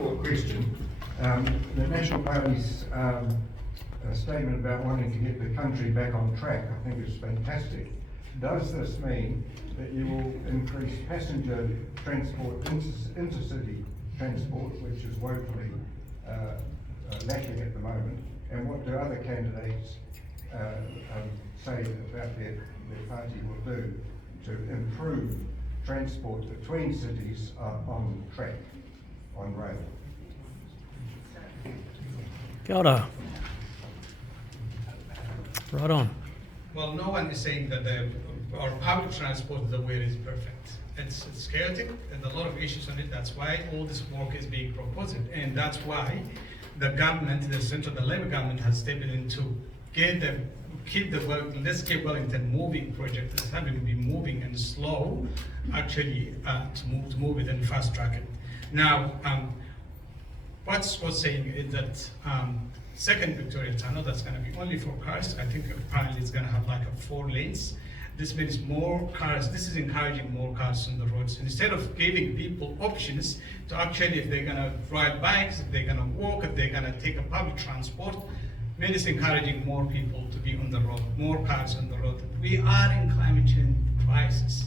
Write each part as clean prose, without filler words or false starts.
transport question. The National Party's statement about wanting to get the country back on track, I think is fantastic. Does this mean that you will increase passenger transport, intercity transport, which is woefully lacking at the moment? And what do other candidates say about their party will do to improve transport between cities on track, on rail? Kia ora. Right on. Well, no one is saying that our public transport the way is perfect. It's chaotic and a lot of issues on it. That's why all this work is being proposed, and that's why the government, the Labour government, has stepped in to let's keep Wellington moving project. It's having to be moving and slow, actually, to move it and fast track it. Now, what's saying is that second Victoria Tunnel, that's going to be only for cars. I think apparently it's going to have like 4 lanes. This means more cars. This is encouraging more cars on the roads. Instead of giving people options to actually, if they're going to ride bikes, if they're going to walk, if they're going to take a public transport, it is encouraging more people to be on the road, more cars on the road. We are in climate change crisis.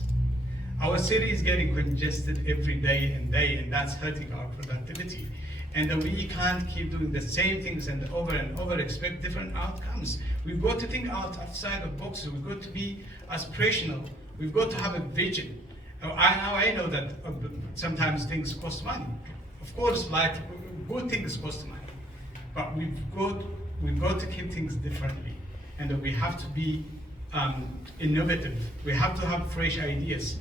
Our city is getting congested every day, and that's hurting our productivity. And we can't keep doing the same things and over expect different outcomes. We've got to think outside the box. We've got to be aspirational. We've got to have a vision. I know that sometimes things cost money. Of course, like good things cost money, but we've got to keep things differently, and we have to be innovative. We have to have fresh ideas.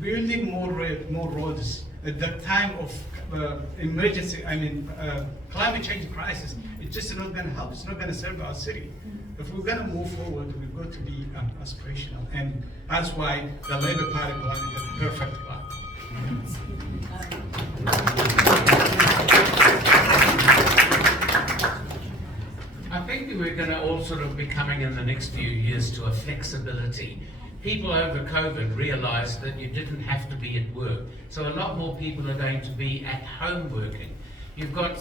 Building more roads at the time of emergency, climate change crisis, it's just not going to help. It's not going to serve our city. If we're going to move forward, we've got to be aspirational, and that's why the Labour Party plan is the perfect plan. I think we're going to all sort of be coming in the next few years to a flexibility. People over COVID realised that you didn't have to be at work. So a lot more people are going to be at home working. You've got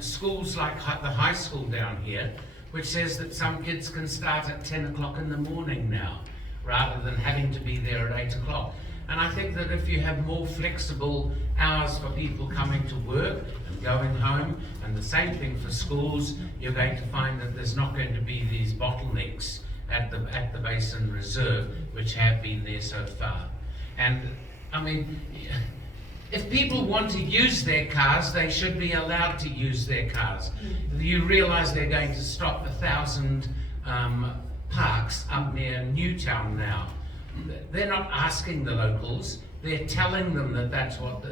schools like the high school down here, which says that some kids can start at 10 o'clock in the morning now, rather than having to be there at 8 o'clock. And I think that if you have more flexible hours for people coming to work and going home, and the same thing for schools, you're going to find that there's not going to be these bottlenecks at the Basin Reserve, which have been there so far. And I mean, if people want to use their cars, they should be allowed to use their cars. You realise they're going to stop 1,000 parks up near Newtown now. They're not asking the locals, they're telling them that that's what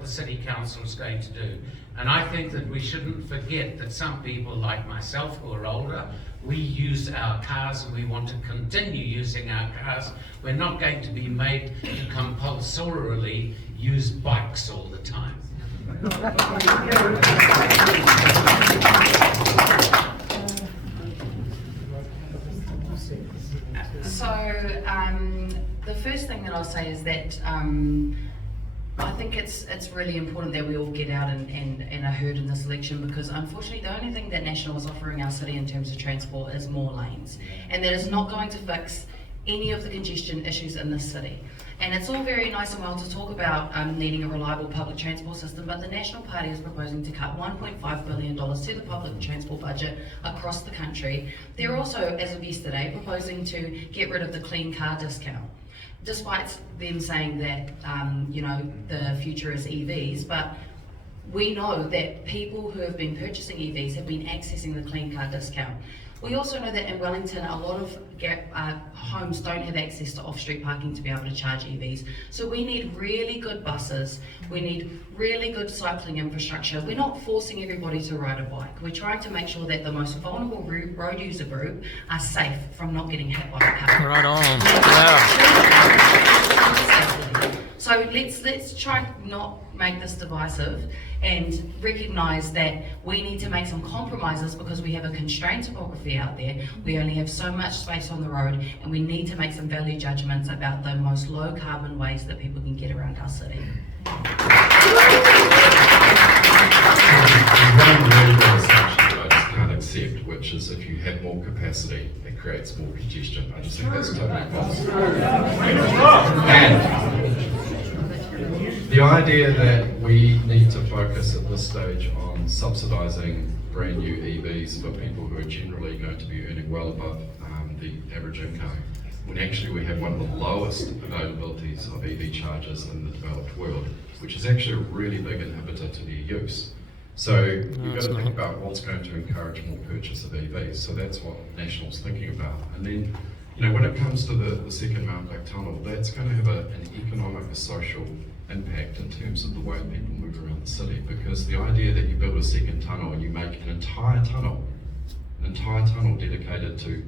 the City Council is going to do. And I think that we shouldn't forget that some people like myself who are older, we use our cars and we want to continue using our cars. We're not going to be made to compulsorily use bikes all the time. So the first thing that I'll say is that I think it's really important that we all get out and are heard in this election, because unfortunately the only thing that National is offering our city in terms of transport is more lanes, and that is not going to fix any of the congestion issues in this city. And it's all very nice and well to talk about needing a reliable public transport system, but the National Party is proposing to cut $1.5 billion to the public transport budget across the country. They're also, as of yesterday, proposing to get rid of the clean car discount, despite them saying that the future is EVs. But we know that people who have been purchasing EVs have been accessing the clean car discount. We also know that in Wellington, a lot of homes don't have access to off-street parking to be able to charge EVs. So we need really good buses, we need really good cycling infrastructure. We're not forcing everybody to ride a bike. We're trying to make sure that the most vulnerable road user group are safe from not getting hit by a car. Right on. Yeah. So let's try not make this divisive and recognise that we need to make some compromises, because we have a constrained topography out there. We only have so much space on the road, and we need to make some value judgments about the most low carbon ways that people can get around our city. more capacity, it creates more congestion. I just think that's totally false. And the idea that we need to focus at this stage on subsidising brand new EVs for people who are generally going to be earning well above the average income, when actually we have one of the lowest availabilities of EV chargers in the developed world, which is actually a really big inhibitor to their use. So you've got to think about what's going to encourage more purchase of EVs. So that's what National's thinking about. And then, you know, when it comes to the second Mount Black Tunnel, that's going to have an economic, a social impact in terms of the way people move around the city. Because the idea that you build a second tunnel and you make an entire tunnel dedicated to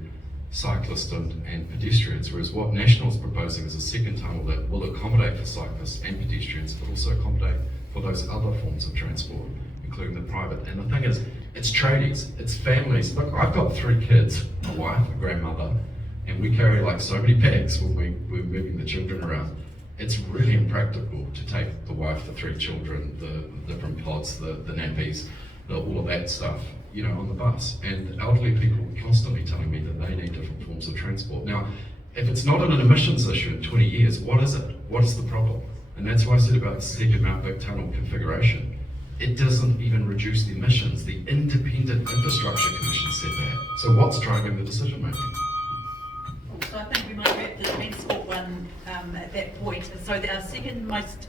cyclists and pedestrians, whereas what National's proposing is a second tunnel that will accommodate for cyclists and pedestrians, but also accommodate for those other forms of transport, including the private. And the thing is, it's tradies, it's families. Look, I've got 3 kids, a wife, a grandmother, and we carry like so many bags when we're moving the children around. It's really impractical to take the wife, the 3 children, the different pods, the nappies, all of that stuff, you know, on the bus. And elderly people are constantly telling me that they need different forms of transport. Now, if it's not an emissions issue in 20 years, what is it? What is the problem? And that's why I said about the second Mount Black Tunnel configuration. It doesn't even reduce the emissions. The Independent Infrastructure Commission said that. So what's driving the decision making? So I think we might wrap the transport one at that point. So our second most